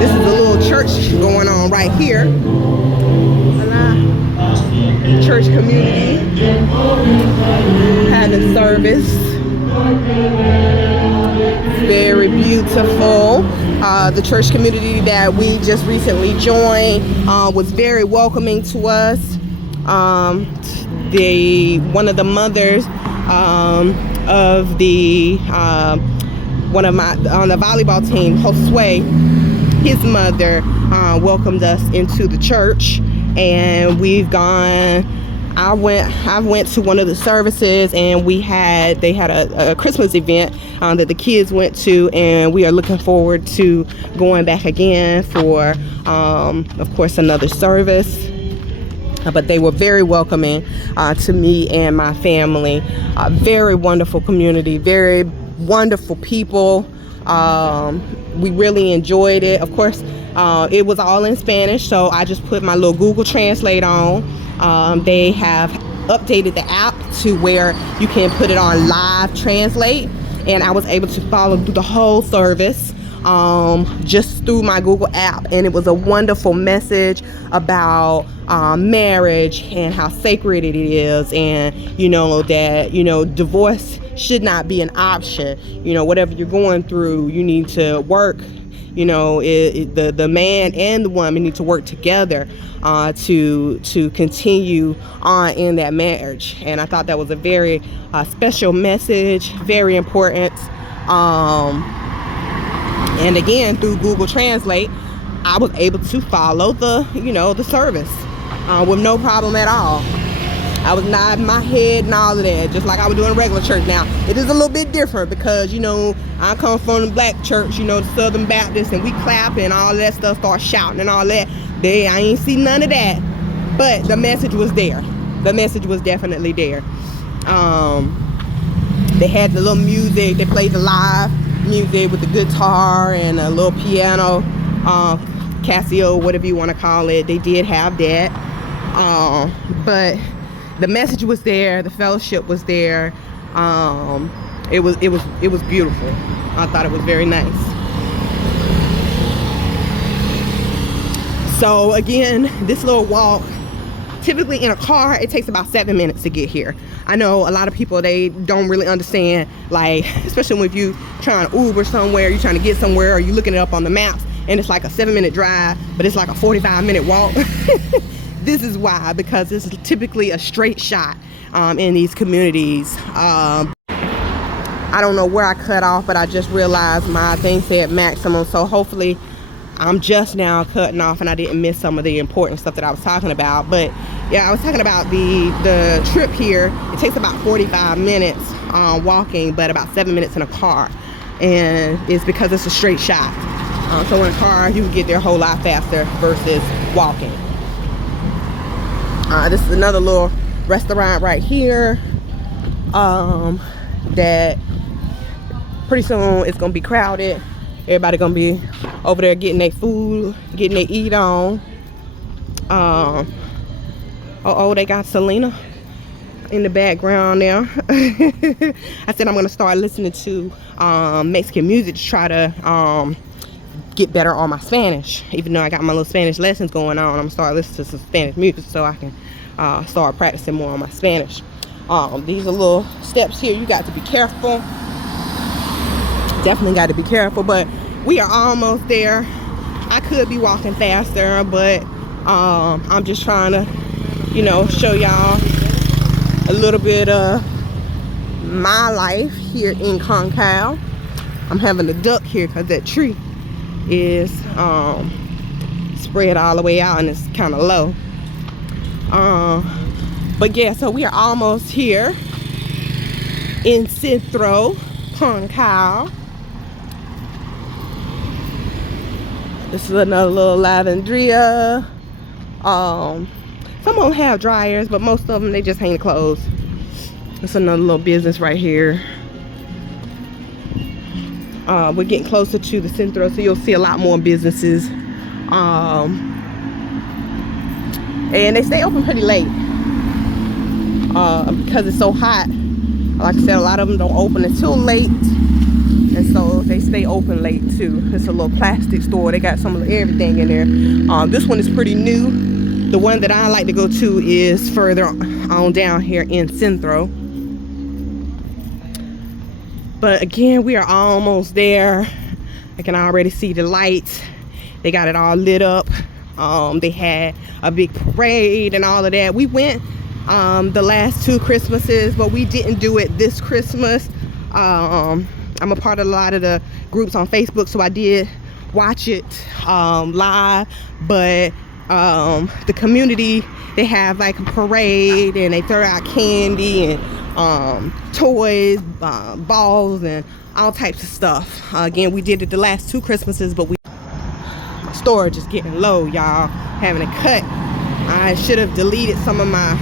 This is a little church going on right here. Church community having service. Very beautiful. The church community that we just recently joined was very welcoming to us. One of the mothers of the one of my on the volleyball team, Josue, his mother welcomed us into the church. And we've gone. I went to one of the services, and they had a Christmas event that the kids went to, and we are looking forward to going back again for, of course, another service. But they were very welcoming to me and my family. Very wonderful community, very wonderful people. We really enjoyed it. Of course, it was all in Spanish, so I just put my little Google Translate on. They have updated the app to where you can put it on live translate, and I was able to follow through the whole service just through my Google app, and it was a wonderful message about marriage and how sacred it is, and you know that divorce should not be an option. Whatever you're going through, you need to work. The man and the woman need to work together to continue on in that marriage. And I thought that was a very special message, very important. And again, through Google Translate, I was able to follow the service with no problem at all. I was nodding my head and all of that, just like I would do in regular church. Now, it is a little bit different because, I come from the black church, the Southern Baptist, and we clap and all that stuff, start shouting and all that. I ain't see none of that. but the message was there. The message was definitely there. They had the little music. They played the live music with the guitar and a little piano, Casio, whatever you want to call it. They did have that, but the message was there. The fellowship was there. It was beautiful. I thought it was very nice. So again, this little walk, typically in a car, it takes about 7 minutes to get here. I know a lot of people, they don't really understand, like, especially when you trying to Uber somewhere, you're trying to get somewhere, or you're looking it up on the maps, and it's like a 7-minute drive, but it's like a 45-minute walk. This is why, because it's typically a straight shot in these communities. I don't know where I cut off, but I just realized my thing said maximum, so hopefully I'm just now cutting off and I didn't miss some of the important stuff that I was talking about. But yeah, I was talking about the trip here. It takes about 45 minutes walking, but about 7 minutes in a car, and it's because it's a straight shot. So in a car you can get there a whole lot faster versus walking. This is another little restaurant right here that pretty soon it's gonna be crowded. Everybody gonna be over there getting their food, getting their eat on. Oh, they got Selena in the background now. I said I'm gonna start listening to Mexican music to try to get better on my Spanish. Even though I got my little Spanish lessons going on, I'm gonna start listening to some Spanish music so I can start practicing more on my Spanish. These are little steps here. You got to be careful. Definitely got to be careful, but we are almost there. I could be walking faster, but I'm just trying to, you know, show y'all a little bit of my life here in Concal. I'm having to duck here because that tree is spread all the way out and it's kind of low. But yeah, so we are almost here in Centro Concal. This is another little lavanderia. Some of them have dryers, but most of them, they just hang the clothes. It's another little business right here. We're getting closer to the Centro, so you'll see a lot more businesses. And they stay open pretty late because it's so hot. Like I said, a lot of them don't open until late. And so they stay open late too. It's a little plastic store. They got some of everything in there. This one is pretty new. The one that I like to go to is further on down here in Centro. But again, we are almost there. I can already see the lights. They got it all lit up. They had a big parade and all of that. We went the last 2 Christmases, but we didn't do it this Christmas. I'm a part of a lot of the groups on Facebook, so I did watch it live, but the community, they have like a parade and they throw out candy and toys, balls, and all types of stuff. Again, we did it the last 2 Christmases, but my storage is getting low, y'all. Having to cut. I should have deleted some of my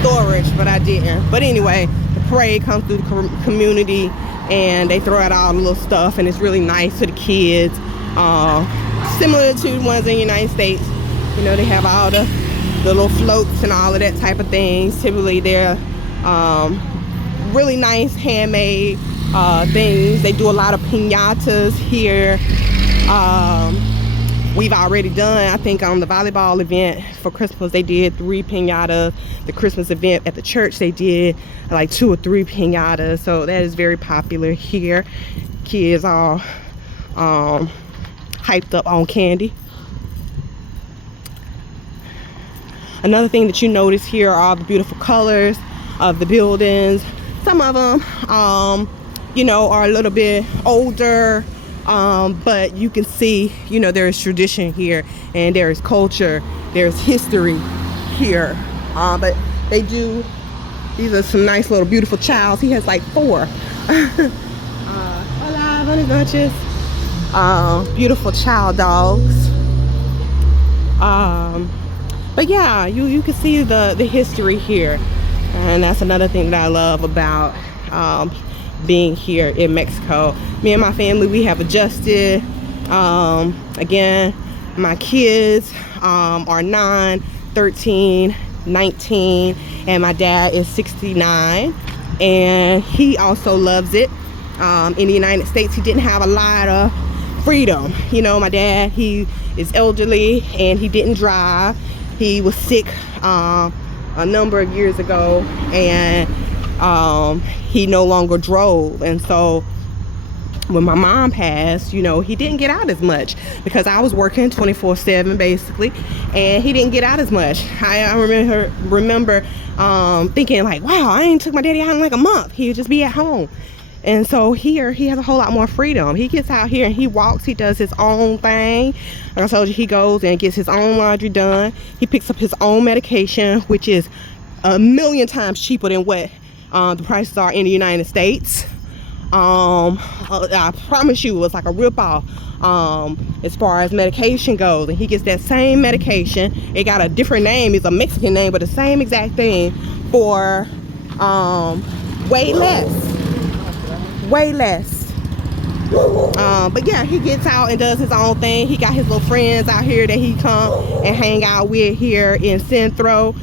storage, but I didn't. But anyway, the parade comes through the community and they throw out all the little stuff, and it's really nice to the kids. Similar to the ones in the United States. You know, they have all the little floats and all of that type of things. Typically they're really nice handmade things. They do a lot of piñatas here. We've already done, I think on the volleyball event for Christmas, they did 3 piñatas. The Christmas event at the church, they did like 2 or 3 piñatas. So that is very popular here. Kids are hyped up on candy. Another thing that you notice here are all the beautiful colors of the buildings. Some of them, you know, are a little bit older. But you can see, you know, there is tradition here and there is culture, there's history here. But they do, these are some nice little beautiful childs. He has like 4. Hola, buenas noches. Beautiful child dogs. But yeah, you can see the history here, and that's another thing that I love about being here in Mexico. Me and my family, we have adjusted. Again, my kids are 9, 13, 19, and my dad is 69, and he also loves it. In the United States, he didn't have a lot of freedom. You know, my dad, he is elderly and he didn't drive. He was sick a number of years ago, and he no longer drove. And so when my mom passed, you know, he didn't get out as much because I was working 24/7 basically, and he didn't get out as much. I remember thinking like, wow, I ain't took my daddy out in like a month. He would just be at home. And so here he has a whole lot more freedom. He gets out here and he walks, he does his own thing. Like I told you, he goes and gets his own laundry done. He picks up his own medication, which is a million times cheaper than what the prices are in the United States. I promise you, it's like a ripoff as far as medication goes. And he gets that same medication. It got a different name. It's a Mexican name, but the same exact thing for way less. But yeah, he gets out and does his own thing. He got his little friends out here that he come and hang out with here in Centro.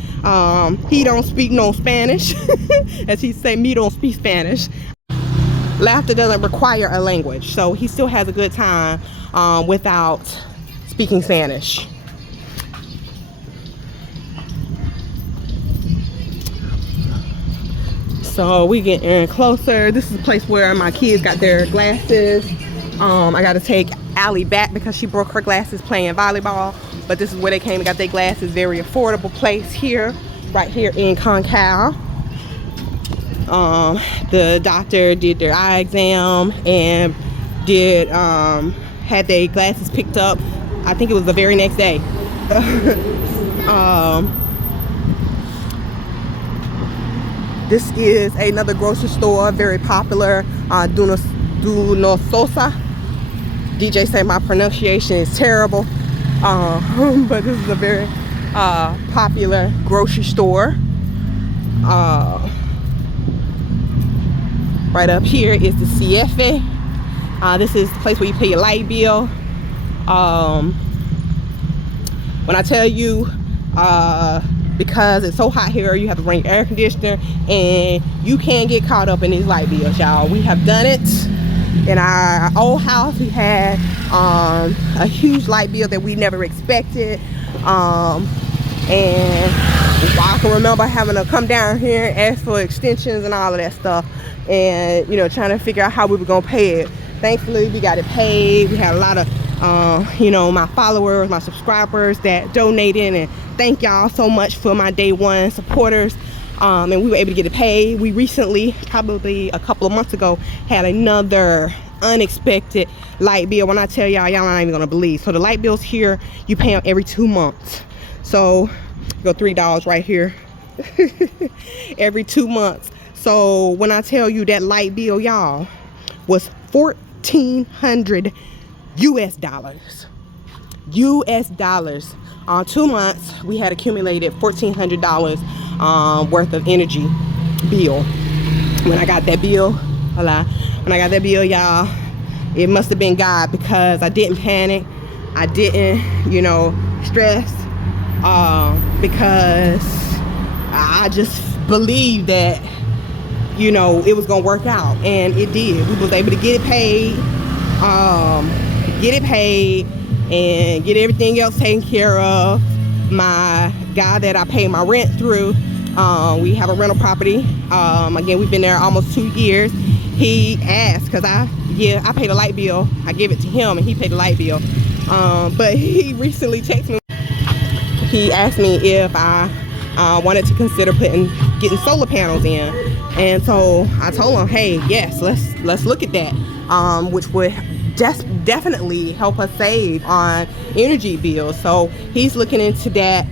He don't speak no Spanish. As he say, me don't speak Spanish. Laughter doesn't require a language, so he still has a good time without speaking Spanish. So we getting closer. This is a place where my kids got their glasses. I got to take Allie back because she broke her glasses playing volleyball. But this is where they came and got their glasses. Very affordable place here, right here in Concal. The doctor did their eye exam and had their glasses picked up. I think it was the very next day. This is another grocery store, very popular, Dunososa. DJ say my pronunciation is terrible, but this is a very popular grocery store. Right up here is the CFE. This is the place where you pay your light bill. When I tell you, because it's so hot here, you have to bring air conditioner, and you can't get caught up in these light bills, y'all. We have done it in our old house. We had a huge light bill that we never expected, and I can remember having to come down here and ask for extensions and all of that stuff, and you know, trying to figure out how we were gonna pay it. Thankfully, we got it paid. We had a lot of you know, my followers, my subscribers that donated, and thank y'all so much for my day one supporters. And we were able to get it paid. We recently, probably a couple of months ago, had another unexpected light bill. When I tell y'all, y'all not even gonna believe. So the light bills here, you pay them every 2 months. So go $3 right here. Every 2 months. So when I tell you that light bill, y'all, was $1,400 US dollars. 2 months we had accumulated $1,400 worth of energy bill. When I got that bill, y'all, it must have been God, because I didn't panic. I didn't, you know, stress, because I just believed that, you know, it was gonna work out, and it did. We was able to get it paid, and get everything else taken care of. My guy that I pay my rent through, we have a rental property. Again, we've been there almost 2 years. He asked, because I pay the light bill. I give it to him and he paid the light bill. But he recently texted me. He asked me if I wanted to consider getting solar panels in. And so I told him, hey, yes, let's look at that, which would definitely help us save on energy bills. So he's looking into that,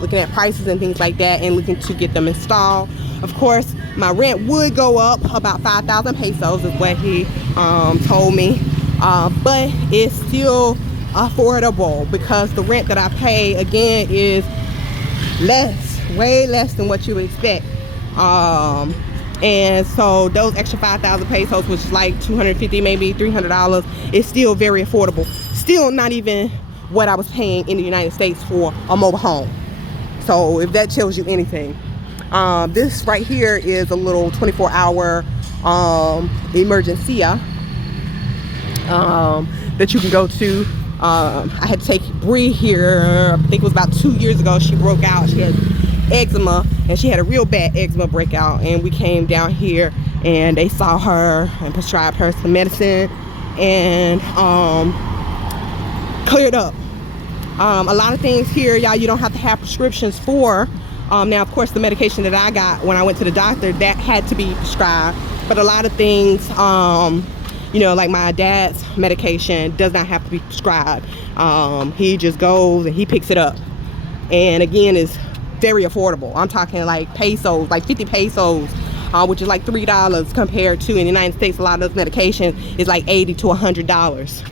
looking at prices and things like that, and looking to get them installed. Of course, my rent would go up about 5,000 pesos is what he told me, but it's still affordable because the rent that I pay again is way less than what you would expect. And so those extra 5,000 pesos, which is like $250, maybe $300, is still very affordable. Still not even what I was paying in the United States for a mobile home. So if that tells you anything. This right here is a little 24-hour emergencia that you can go to. I had to take Bree here, I think it was about 2 years ago. She broke out, she had eczema, and she had a real bad eczema breakout, and we came down here and they saw her and prescribed her some medicine and cleared up. A lot of things here, y'all, you don't have to have prescriptions for. Now, of course, the medication that I got when I went to the doctor, that had to be prescribed, but a lot of things, you know, like my dad's medication does not have to be prescribed. He just goes and he picks it up, and again, it's very affordable. I'm talking like pesos, like 50 pesos, which is like $3 compared to in the United States. A lot of those medications is like $80 to $100.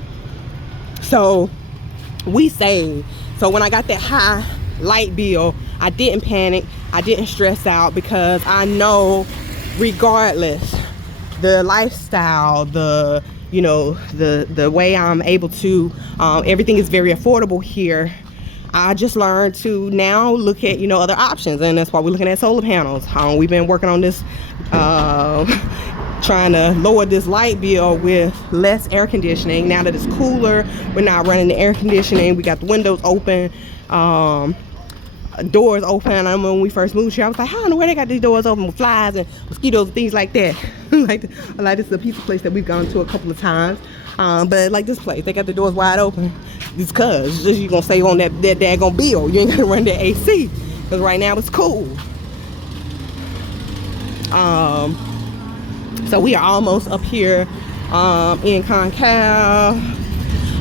So we save. So when I got that high light bill, I didn't panic, I didn't stress out, because I know regardless the lifestyle, the, you know, the way I'm able to, everything is very affordable here. I just learned to now look at, you know, other options, and that's why we're looking at solar panels. We've been working on this, trying to lower this light bill with less air conditioning. Now that it's cooler, we're not running the air conditioning. We got the windows open, doors open. I remember when we first moved here, I was like, how in the world they got these doors open with flies and mosquitoes and things like that? like this is a pizza place that we've gone to a couple of times. But like this place, they got the doors wide open. It's cause you're gonna save on that daggone bill. You ain't gonna run that AC, because right now it's cool. So we are almost up here in Concal.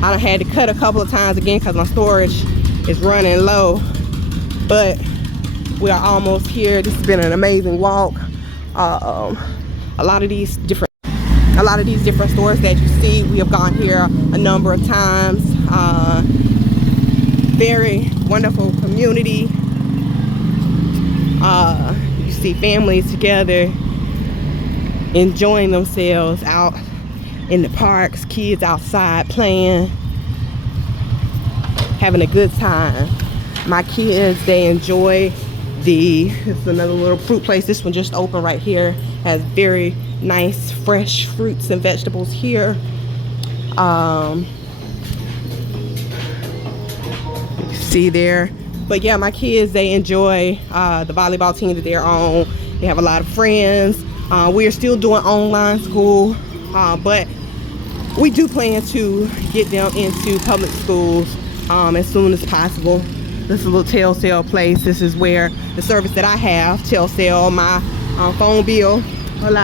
I done had to cut a couple of times again because my storage is running low, but we are almost here. This has been an amazing walk. A lot of these different stores that you see, we have gone here a number of times. Very wonderful community. You see families together enjoying themselves out in the parks, kids outside playing, having a good time. My kids, they enjoy it's another little fruit place. This one just opened right here. Has very nice fresh fruits and vegetables here. You see there. But yeah, my kids, they enjoy the volleyball team that they're on. They have a lot of friends. We are still doing online school, but we do plan to get them into public schools as soon as possible. This is a little Telcel place. This is where the service that I have, Telcel, my phone bill.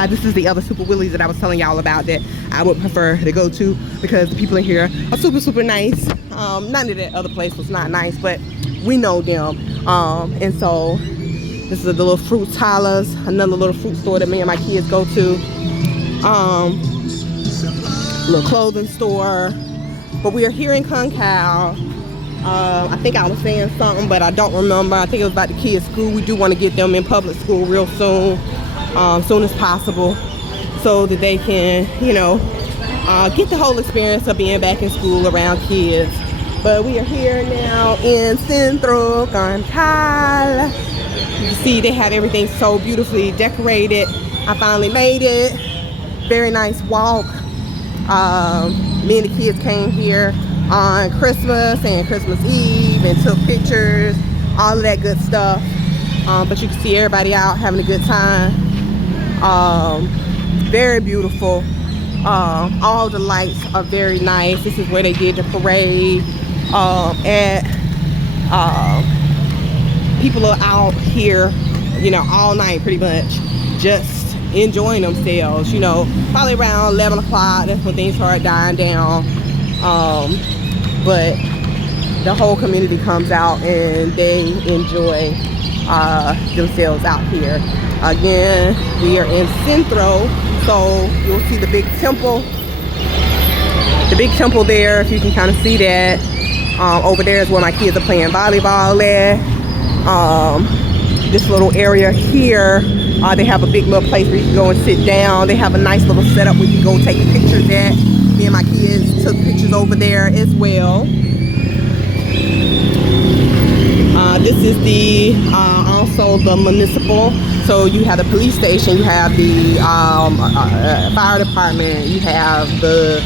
This is the other Super Willies that I was telling y'all about that I would prefer to go to, because the people in here are super nice. None of that other place was not nice, but we know them. And so this is the little fruit talas, another little fruit store that me and my kids go to. Little clothing store. But we are here in Concal. I think I was saying something, but I don't remember. I think it was about the kids' school. We do want to get them in public school real soon, soon as possible, so that they can, you know, get the whole experience of being back in school around kids. But we are here now in Centro Concal. You see they have everything so beautifully decorated. I finally made it. Very nice walk. Me and the kids came here on Christmas and Christmas Eve and took pictures, all of that good stuff. But you can see everybody out having a good time. Very beautiful. All the lights are very nice. This is where they did the parade. People are out here, you know, all night pretty much, just enjoying themselves. You know, probably around 11 o'clock, that's when things start dying down. But the whole community comes out and they enjoy themselves out here. Again, we are in Centro, so you'll see the big temple the big temple there, if you can kind of see that. Over there is where my kids are playing volleyball at. This little area here, they have a big little place where you can go and sit down. They have a nice little setup where you can go take pictures at. Me and my kids took pictures over there as well. This is the also the municipal. So you have the police station, you have the fire department, you have the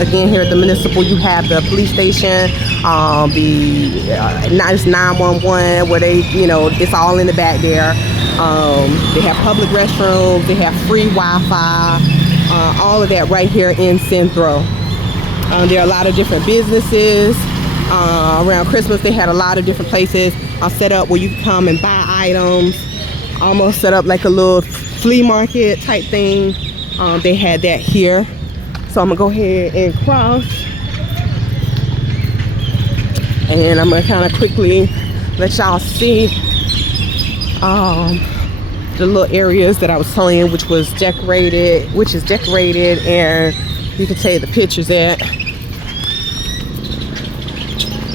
again here at the municipal, you have the police station, the nice 911 where they, you know, it's all in the back there. They have public restrooms, they have free Wi-Fi, all of that right here in Centro. There are a lot of different businesses. Around Christmas, they had a lot of different places set up where you can come and buy items, almost set up like a little flea market type thing. They had that here. So I'm gonna go ahead and cross, and I'm gonna kind of quickly let y'all see the little areas that I was telling you, which is decorated, and you can take the pictures at.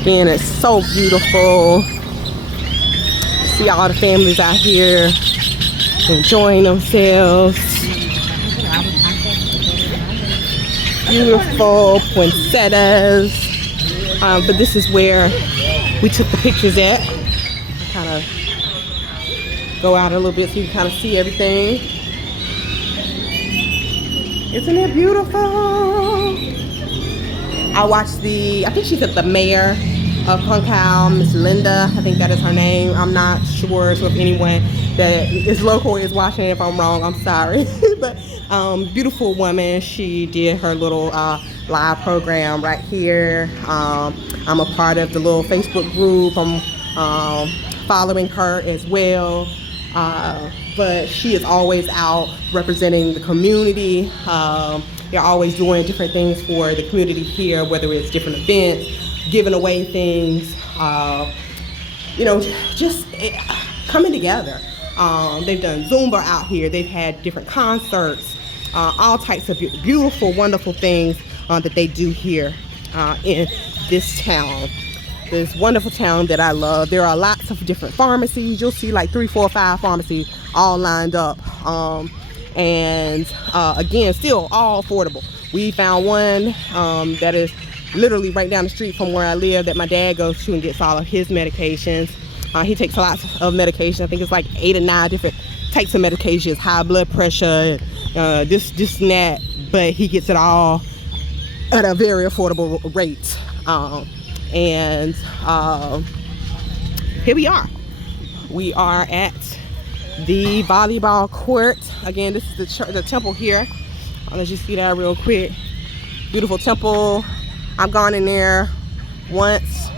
And it's so beautiful. See all the families out here enjoying themselves. Beautiful poinsettias. But this is where we took the pictures at. Kind of go out a little bit so you can kind of see everything. Isn't it beautiful? I watched I think she's the mayor of Concal, Miss Linda, I think that is her name. I'm not sure, so if anyone that is local is watching, if I'm wrong, I'm sorry. But beautiful woman. She did her little live program right here. I'm a part of the little Facebook group. I'm following her as well. But she is always out representing the community. They're always doing different things for the community here, whether it's different events, giving away things, you know, just coming together. They've done Zumba out here. They've had different concerts, all types of beautiful, wonderful things that they do here in this town. This wonderful town that I love. There are lots of different pharmacies. You'll see like 3, 4, 5 pharmacies all lined up. And again, still all affordable. We found one that is literally right down the street from where I live that my dad goes to and gets all of his medications. He takes lots of medication. I think it's like 8 or 9 different types of medications, high blood pressure, this and that, but he gets it all at a very affordable rate. And here we are. We are at the volleyball court. Again, this is the temple here. I'll let you see that real quick. Beautiful temple. I've gone in there once.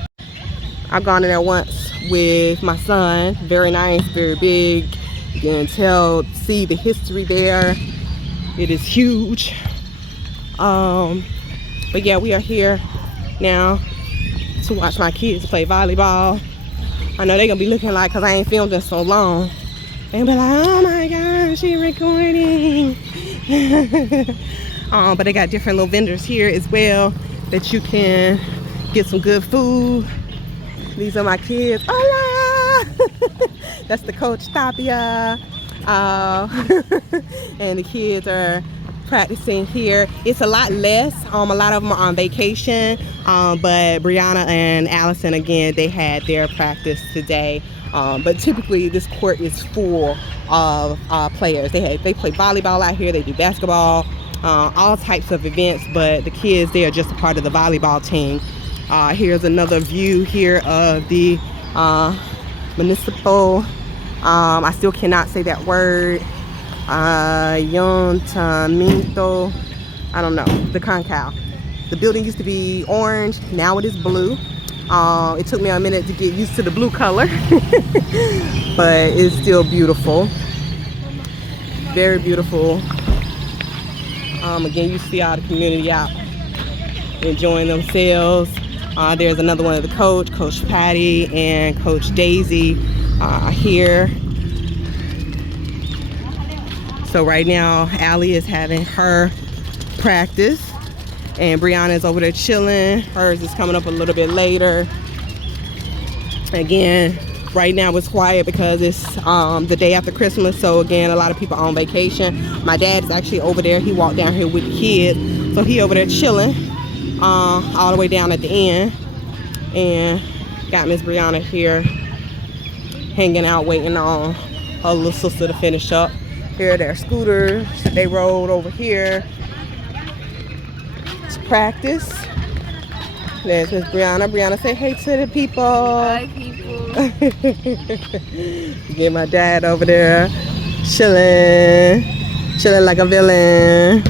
With my son. Very nice, very big. You can see the history there. It is huge. But yeah, we are here now to watch my kids play volleyball. I know they're gonna be looking like, cause I ain't filmed in so long, they'll be like, oh my gosh, she recording. But they got different little vendors here as well that you can get some good food. These are my kids. Hola! That's the coach Tapia. And the kids are practicing here. It's a lot less. A lot of them are on vacation. But Brianna and Allison, again, they had their practice today. But typically this court is full of players. They play volleyball out here. They do basketball, all types of events. But the kids, they are just a part of the volleyball team. Here's another view here of the municipal. I still cannot say that word. Ayuntamiento. I don't know. The Concal. The building used to be orange. Now it is blue. It took me a minute to get used to the blue color, but it's still beautiful. Very beautiful. Again, you see all the community out enjoying themselves. There's another one of the Coach Patty and Coach Daisy here. So right now, Allie is having her practice. And Brianna's over there chilling. Hers is coming up a little bit later. Again, right now it's quiet because it's the day after Christmas. So again, a lot of people are on vacation. My dad is actually over there. He walked down here with the kids. So he over there chilling all the way down at the end. And got Miss Brianna here hanging out, waiting on her little sister to finish up. Here are their scooters. They rode over here to practice. There's Miss Brianna. Brianna, say hey to the people. Hi, people. Get my dad over there chilling like a villain.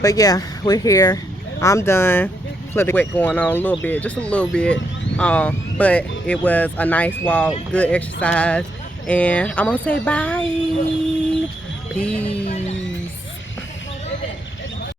But yeah, we're here. I'm done. A little wet going on a little bit, just a little bit. But it was a nice walk, good exercise. And I'm gonna say bye. Peace.